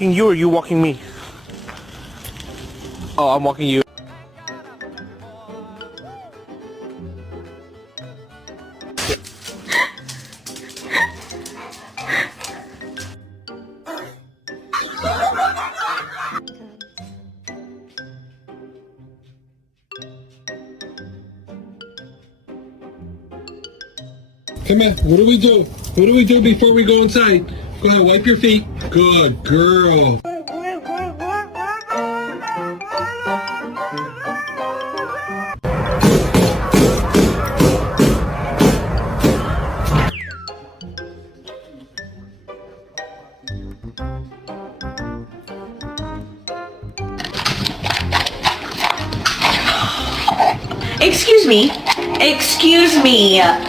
walking you or you walking me? Oh, I'm walking you. Come on, what do we do? What do we do before we go inside? Go ahead, wipe your feet. Good girl. Excuse me. Excuse me.